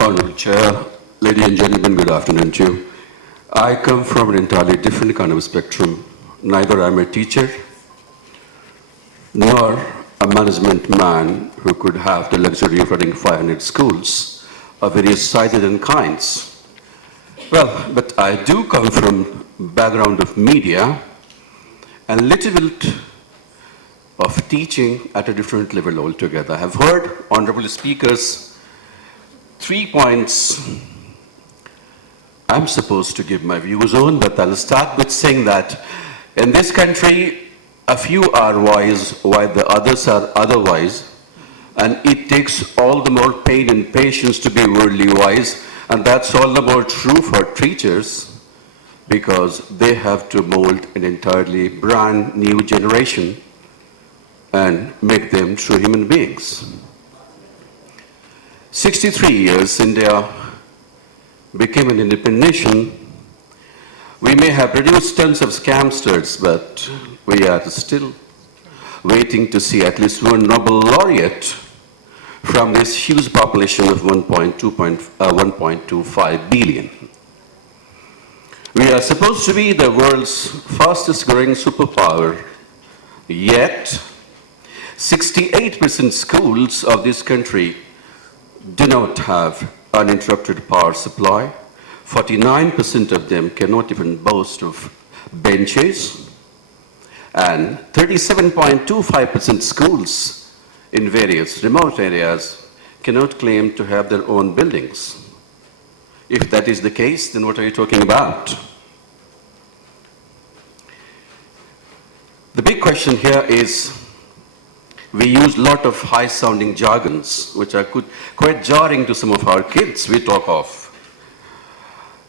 Honorable Chair, ladies and gentlemen, good afternoon to you. I come from an entirely different kind of spectrum. Neither I'm a teacher nor a management man who could have the luxury of running 500 schools of various sizes and kinds. Well, but I do come from background of media and little bit of teaching at a different level altogether. I have heard honorable speakers 3 points I'm supposed to give my views on, but I'll start with saying that in this country, a few are wise while the others are otherwise, and it takes all the more pain and patience to be worldly wise, and that's all the more true for teachers because they have to mold an entirely brand new generation and make them true human beings. 63 years India became an independent nation. We may have produced tons of scamsters, but we are still waiting to see at least one Nobel laureate from this huge population of 1.25 billion. We are supposed to be the world's fastest growing superpower, yet 68% schools of this country do not have uninterrupted power supply. 49% of them cannot even boast of benches. And 37.25% schools in various remote areas cannot claim to have their own buildings. If that is the case, then what are you talking about? The big question here is, we use a lot of high-sounding jargons, which are quite jarring to some of our kids. We talk of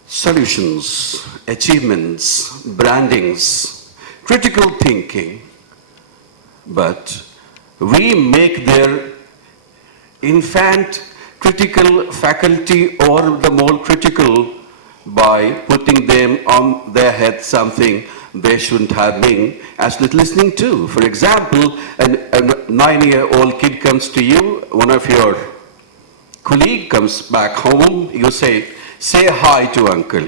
solutions, achievements, brandings, critical thinking, but we make their infant critical faculty all the more critical by putting them on their head something they shouldn't have been as listening to. For example, a 9-year-old kid comes to you, one of your colleague comes back home, you say hi to uncle.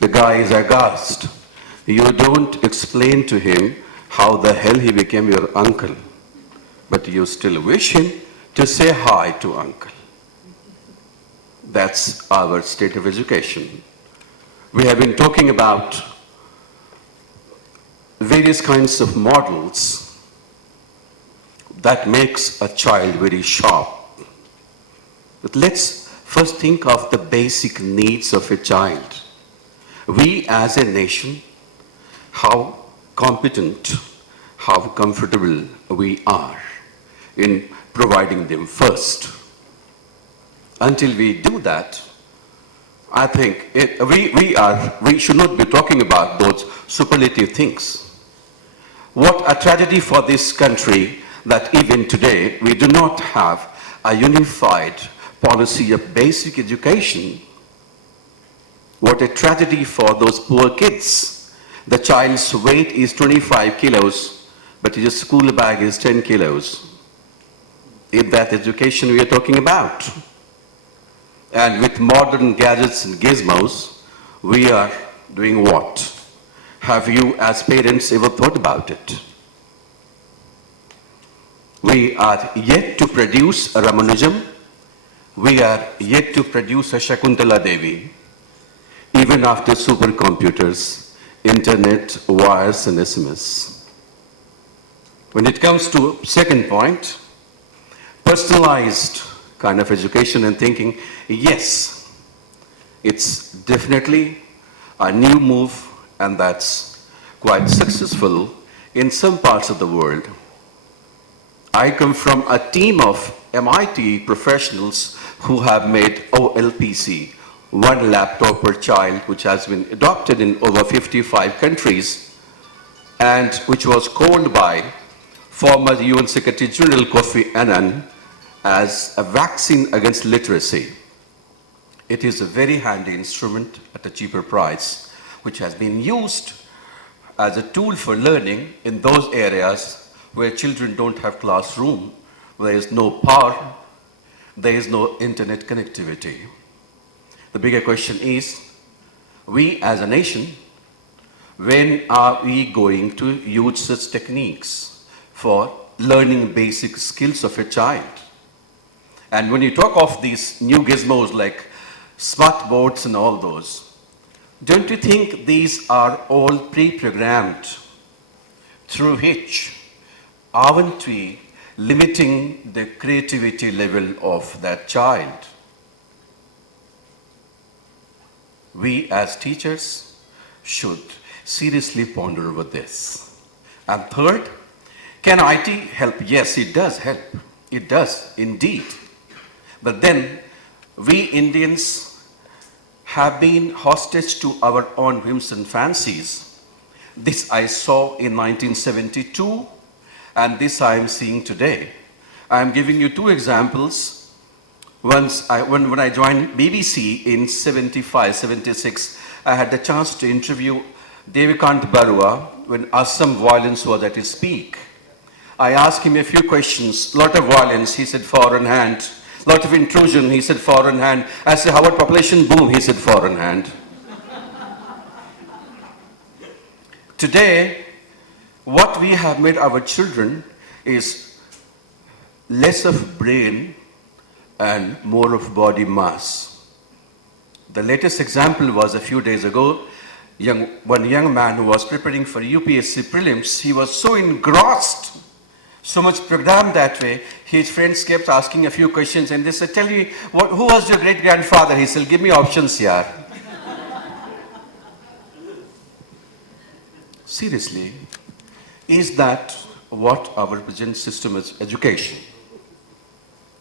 The guy is aghast. You don't explain to him how the hell he became your uncle, but you still wish him to say hi to uncle. That's our state of education. We have been talking about various kinds of models that makes a child very sharp. But let's first think of the basic needs of a child. We as a nation, how competent, how comfortable we are in providing them first. Until we do that, I think we should not be talking about those superlative things. What a tragedy for this country that even today we do not have a unified policy of basic education. What a tragedy for those poor kids. The child's weight is 25 kilos, but his school bag is 10 kilos. Is that education we are talking about? And with modern gadgets and gizmos, we are doing what? Have you as parents ever thought about it? We are yet to produce a Ramanujam. We are yet to produce a Shakuntala Devi, even after supercomputers, internet, wires, and SMS. When it comes to second point, personalized kind of education and thinking, yes, it's definitely a new move, and that's quite successful in some parts of the world. I come from a team of MIT professionals who have made OLPC, one laptop per child, which has been adopted in over 55 countries, and which was called by former UN Secretary General Kofi Annan as a vaccine against literacy. It is a very handy instrument at a cheaper price, which has been used as a tool for learning in those areas where children don't have classroom, where there is no power, there is no internet connectivity. The bigger question is, we as a nation, when are we going to use such techniques for learning basic skills of a child? And when you talk of these new gizmos like smart boards and all those, don't you think these are all pre-programmed through which aren't we limiting the creativity level of that child? We as teachers should seriously ponder over this. And third, can IT help? Yes, it does help. It does indeed. But then we Indians have been hostage to our own whims and fancies. This I saw in 1972, and this I am seeing today. I am giving you two examples. Once, when I joined BBC in 75, 76, I had the chance to interview Devikant Barua when Assam violence was at its peak. I asked him a few questions. Lot of violence, he said foreign hand. Lot of intrusion, he said foreign hand. I said, how about population boom? He said foreign hand. Today, what we have made our children is less of brain and more of body mass. The latest example was a few days ago, one young man who was preparing for UPSC prelims, he was so engrossed, so much programmed that way, his friends kept asking a few questions and they said, tell me, who was your great-grandfather? He said, give me options here. Seriously, is that what our present system of education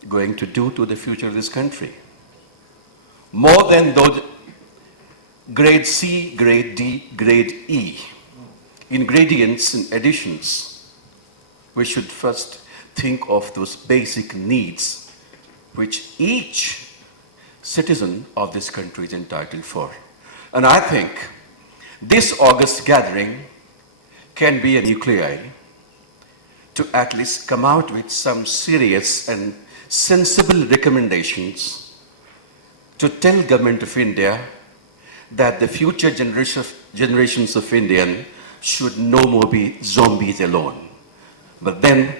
going to do to the future of this country? More than those grade C, grade D, grade E, ingredients and additions, we should first think of those basic needs which each citizen of this country is entitled for. And I think this August gathering can be a nuclei to at least come out with some serious and sensible recommendations to tell Government of India that the future generations of Indians should no more be zombies alone. But then,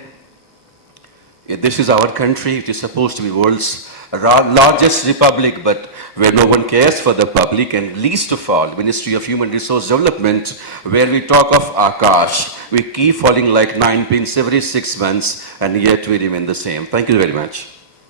this is our country, it is supposed to be world's largest republic, but where no one cares for the public, and least of all, Ministry of Human Resource Development, where we talk of Akash, we keep falling like 9 pins every 6 months, and yet we remain the same. Thank you very much.